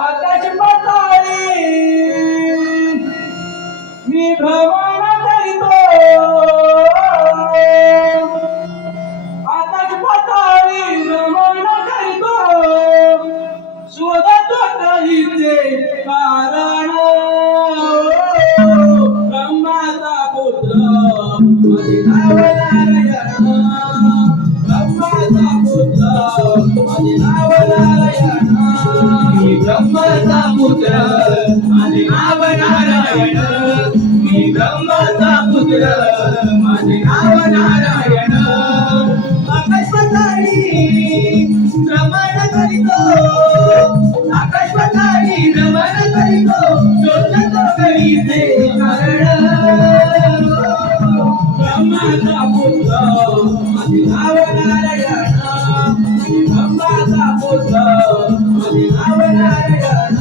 आकाश पाताळी मी भ्रमण करीतो, आकाश पाताळी भ्रमण करीतो, शोधतो काहीचे कारण. ब्रह्माचा पुत्र माझे नाव नारायण, ब्रह्माचा पुत्र माझे नाव नारायण. मी ब्रह्माचा पुत्र माझे नाव नारायण, मी ब्रह्माचा पुत्र माझे नाव नारायण. आकाश पाताळी भ्रमण करीतो, आकाश पाताळी भ्रमण करीतो, शोधतो कळीचे कारण. ब्रह्माचा पुत्र माझे नाव नारायण, ब्रह्माचा पुत्र माझे नाव नारायण.